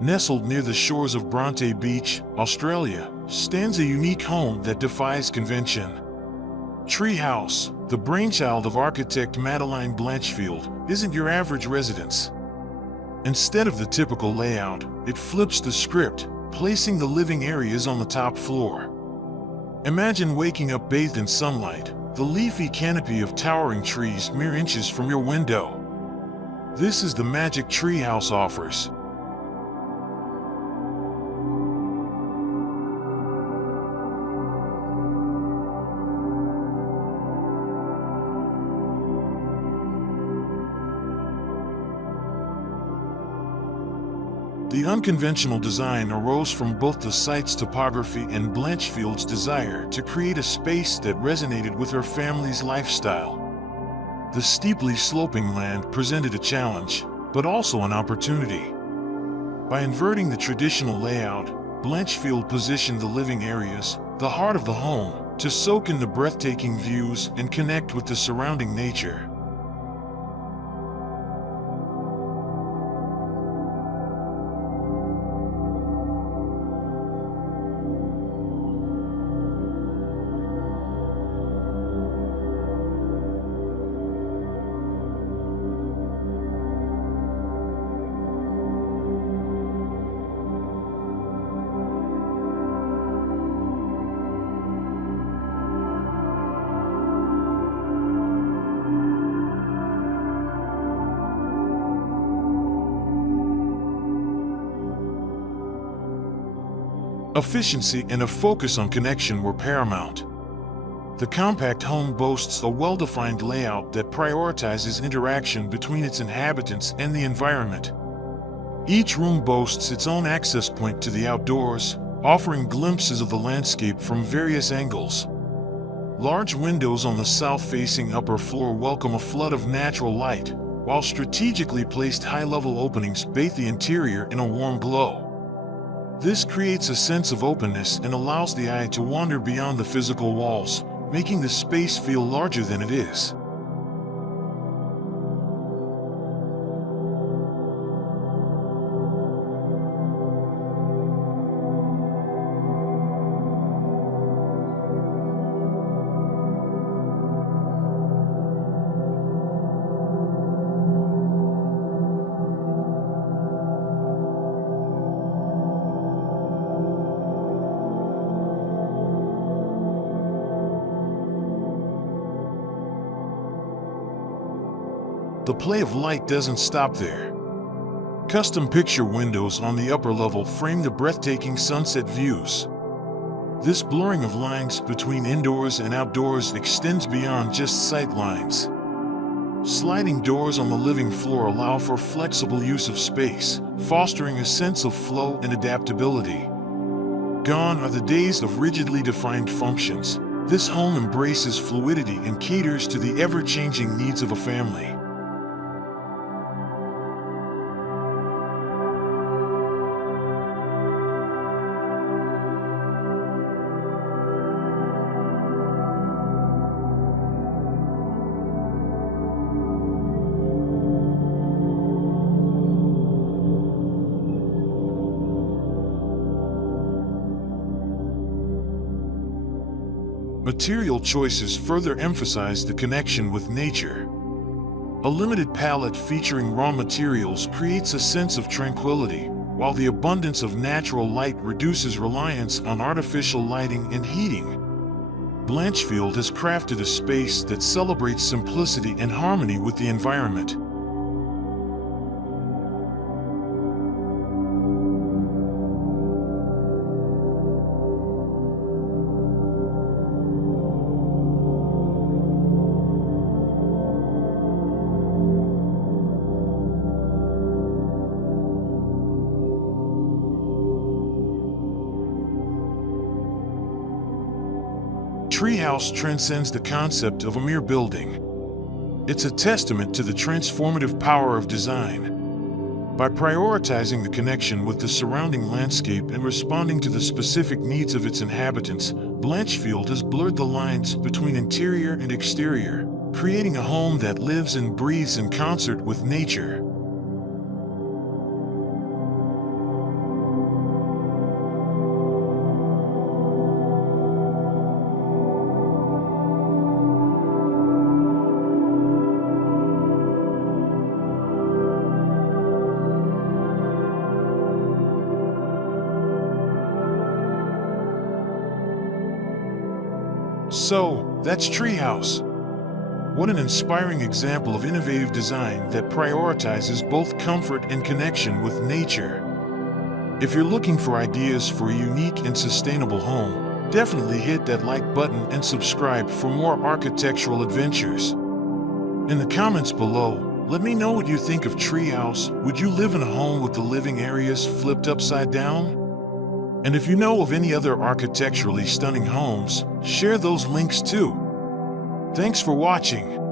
Nestled near the shores of Bronte Beach, Australia, stands a unique home that defies convention. Treehouse, the brainchild of architect Madeleine Blanchfield, isn't your average residence. Instead of the typical layout, it flips the script, placing the living areas on the top floor. Imagine waking up bathed in sunlight, the leafy canopy of towering trees mere inches from your window. This is the magic Treehouse offers. The unconventional design arose from both the site's topography and Blanchfield's desire to create a space that resonated with her family's lifestyle. The steeply sloping land presented a challenge, but also an opportunity. By inverting the traditional layout, Blanchfield positioned the living areas, the heart of the home, to soak in the breathtaking views and connect with the surrounding nature. Efficiency and a focus on connection were paramount. The compact home boasts a well-defined layout that prioritizes interaction between its inhabitants and the environment. Each room boasts its own access point to the outdoors, offering glimpses of the landscape from various angles. Large windows on the south-facing upper floor welcome a flood of natural light, while strategically placed high-level openings bathe the interior in a warm glow. This creates a sense of openness and allows the eye to wander beyond the physical walls, making the space feel larger than it is. The play of light doesn't stop there. Custom picture windows on the upper level frame the breathtaking sunset views. This blurring of lines between indoors and outdoors extends beyond just sight lines. Sliding doors on the living floor allow for flexible use of space, fostering a sense of flow and adaptability. Gone are the days of rigidly defined functions. This home embraces fluidity and caters to the ever-changing needs of a family. Material choices further emphasize the connection with nature. A limited palette featuring raw materials creates a sense of tranquility, while the abundance of natural light reduces reliance on artificial lighting and heating. Blanchfield has crafted a space that celebrates simplicity and harmony with the environment. Treehouse transcends the concept of a mere building. It's a testament to the transformative power of design. By prioritizing the connection with the surrounding landscape and responding to the specific needs of its inhabitants, Blanchfield has blurred the lines between interior and exterior, creating a home that lives and breathes in concert with nature. So, that's Treehouse. What an inspiring example of innovative design that prioritizes both comfort and connection with nature. If you're looking for ideas for a unique and sustainable home, definitely hit that like button and subscribe for more architectural adventures. In the comments below, let me know what you think of Treehouse. Would you live in a home with the living areas flipped upside down? And if you know of any other architecturally stunning homes, share those links too. Thanks for watching.